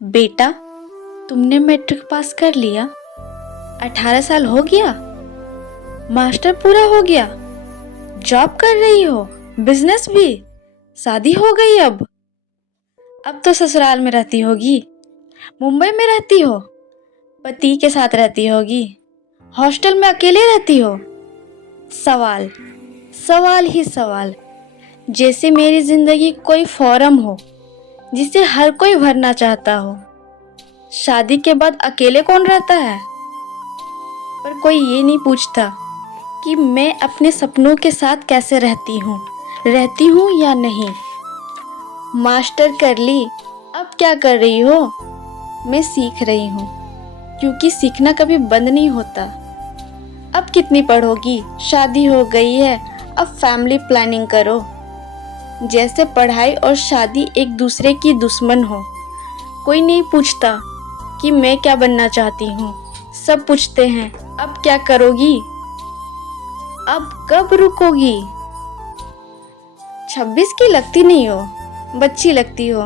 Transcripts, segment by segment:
बेटा, तुमने matric pass कर लिया, 18 साल हो गया, मास्टर पूरा हो गया, जॉब कर रही हो, बिजनेस भी, शादी हो गई। अब तो ससुराल में रहती होगी, मुंबई में रहती हो, पति के साथ रहती होगी, हॉस्टल में अकेले रहती हो। सवाल, सवाल ही सवाल, जैसे मेरी जिंदगी कोई फॉर्म हो जिसे हर कोई भरना चाहता हो। शादी के बाद अकेले कौन रहता है? पर कोई ये नहीं पूछता कि मैं अपने सपनों के साथ कैसे रहती हूँ या नहीं। मास्टर कर ली, अब क्या कर रही हो? मैं सीख रही हूँ, क्योंकि सीखना कभी बंद नहीं होता। अब कितनी पढ़ोगी? शादी हो गई है, अब फैमिली प्लानिंग करो। जैसे पढ़ाई और शादी एक दूसरे की दुश्मन हो। कोई नहीं पूछता कि मैं क्या बनना चाहती हूँ, सब पूछते हैं अब क्या करोगी, अब कब रुकोगी। 26 की लगती नहीं हो, बच्ची लगती हो।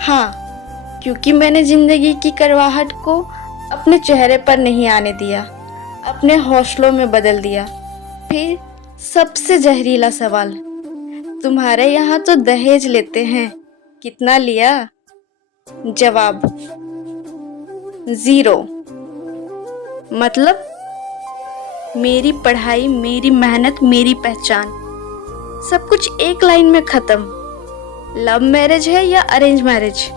हाँ, क्योंकि मैंने जिंदगी की कड़वाहट को अपने चेहरे पर नहीं आने दिया, अपने हौसलों में बदल दिया। फिर सबसे जहरीला सवाल, तुम्हारे यहाँ तो दहेज लेते हैं, कितना लिया? जवाब, 0। मतलब मेरी पढ़ाई, मेरी मेहनत, मेरी पहचान, सब कुछ एक लाइन में खत्म। लव मैरिज है या अरेंज मैरिज?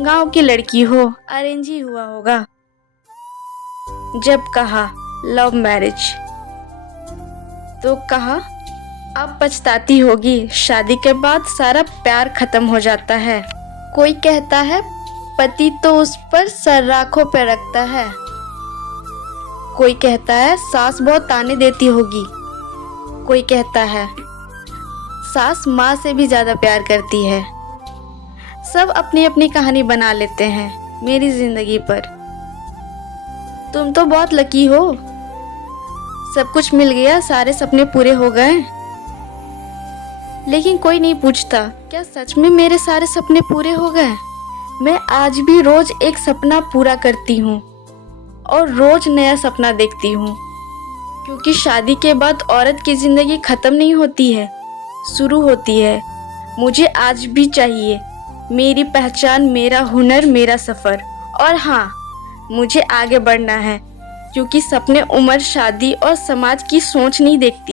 गांव की लड़की हो, अरेंज ही हुआ होगा। जब कहा लव मैरिज तो कहा अब पछताती होगी, शादी के बाद सारा प्यार खत्म हो जाता है। कोई कहता है पति तो उस पर सर राखों पे रखता है, कोई कहता है सास बहुत ताने देती होगी, कोई कहता है सास माँ से भी ज्यादा प्यार करती है। सब अपनी अपनी कहानी बना लेते हैं मेरी जिंदगी पर। तुम तो बहुत लकी हो, सब कुछ मिल गया, सारे सपने पूरे हो गए। लेकिन कोई नहीं पूछता क्या सच में मेरे सारे सपने पूरे हो गए? मैं आज भी रोज एक सपना पूरा करती हूँ और रोज नया सपना देखती हूँ, क्योंकि शादी के बाद औरत की जिंदगी खत्म नहीं होती है, शुरू होती है। मुझे आज भी चाहिए मेरी पहचान, मेरा हुनर, मेरा सफर। और हाँ, मुझे आगे बढ़ना है, क्योंकि सपने उम्र, शादी और समाज की सोच नहीं देखती।